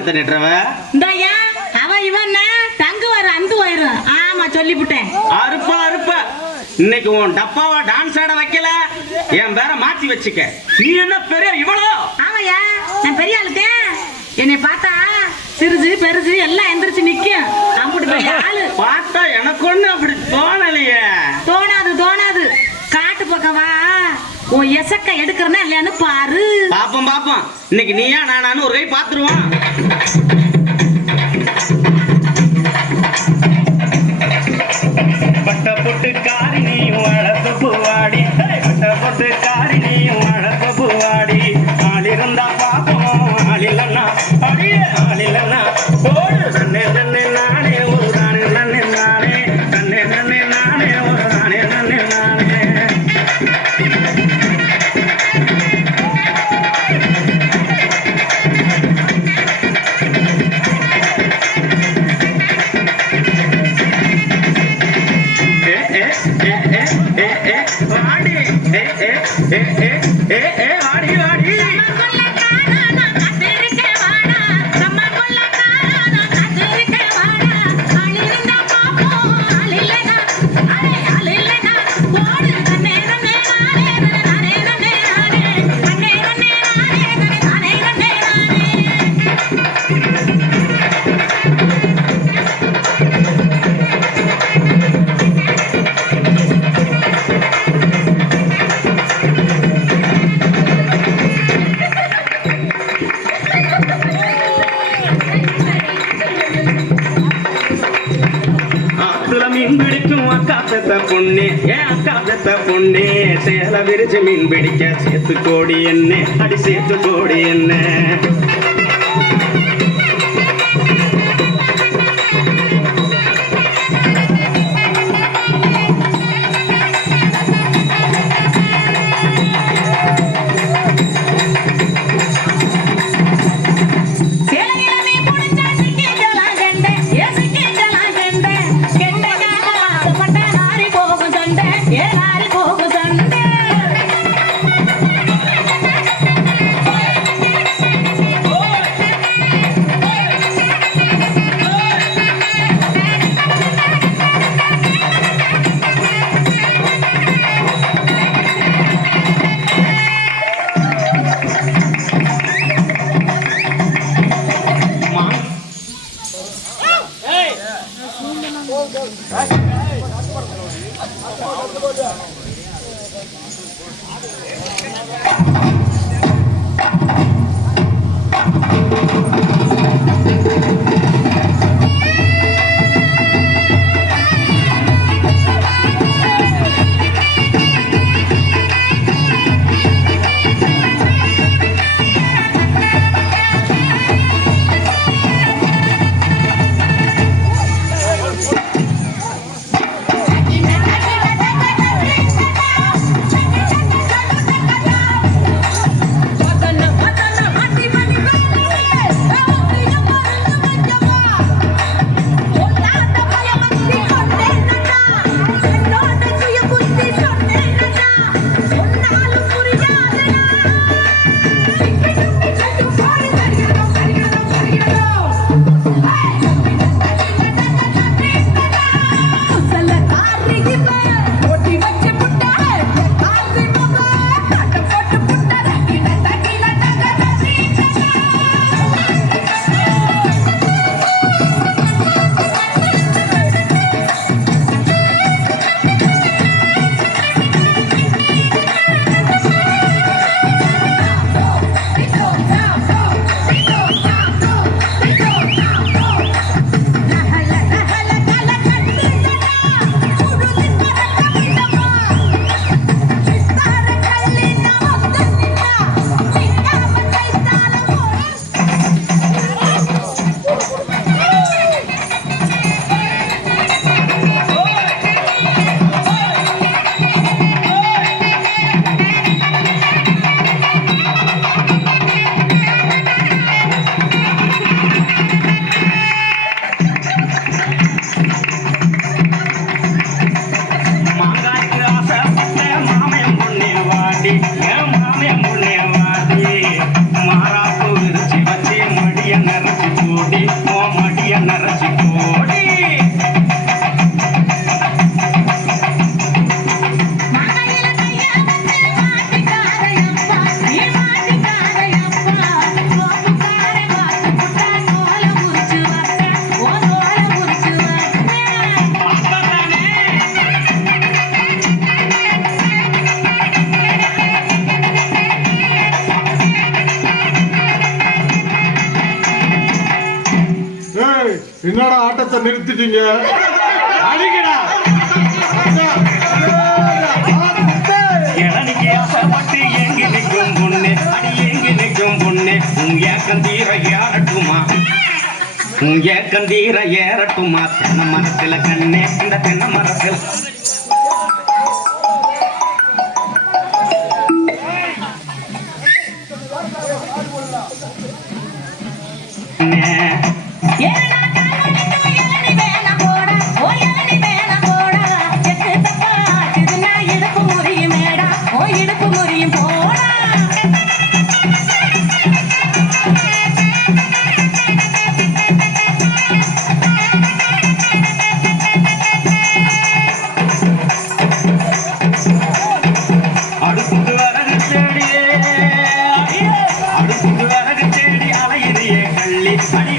என்னத்த நெட்டுறவ இந்தாயா அவ இவன் தங்கு வர அந்து வயிறு. ஆமா சொல்லிவிட்டேன். அறுப்பா அறுப்ப இன்னைக்கு உன் டப்பாவா டான்ஸ் ஆட வைக்கல என் பேரை மாத்தி வச்சுக்க. நீ என்ன பெரிய இவ்வளோ? ஆமாயா நான் பெரிய ஆளுதேன். என்னை பார்த்தா சிறுது பெருது எல்லாம் எந்திரிச்சு நிக்கும். அம்புட்டு பெரிய ஆளு பார்த்தா எனக்கு ஒண்ணு அப்படி தோணலையே. தோணாது தோணாது. காட்டு பக்கம் வா, உன் எசக்க எடுக்கிறனா இல்லையான்னு பாரு. பாப்போம் பாப்போம். இன்னைக்கு நீயா நானானு ஒரு கை பாத்துருவான். பட்ட பொட்டு காரி நீ வளர்த்து பூவாடி, பட்ட பொட்டு காரி நீ வளர்த்து பூவாடி. ஆளிருந்தா பாப்போம் ஆளில்லன்னா அடியே ஆளில்லன்னா ஓடு. நன்னே நன்னே நானே ஒரு நானே நன்னே நானே நன்னே நன்னே நானே ஒரு நானே நன்னே நானே. வாடி வாடி மீன் பிடிக்கும் அக்கா பெத்த பொண்ணு, ஏன் அக்கா பெத்த பொண்ணு சேல விரிச்சு மீன் பிடிக்க சேர்த்து கோடி என்ன அடி சேர்த்து கோடி என்ன. என்னடா ஆட்டத்தை நிறுத்திட்டீங்க? அடிக்கடா இளநிக்கு ஆசைப்பட்டு ஏங்கி நிற்கும் பொண்ணு, அடி ஏங்கி நிற்கும் பொண்ணு, உன் ஏக்கம் தீர ஏறட்டுமா, உன் ஏக்கம் தீர ஏறட்டுமா, தென்னை மரத்துல கண்ணே, இந்த தென்னை மரத்தில் அடுப்புக்கு விறகு தேடி, அடுப்புக்கு விறகு தேடி அலையுறியே கள்ளி, அடி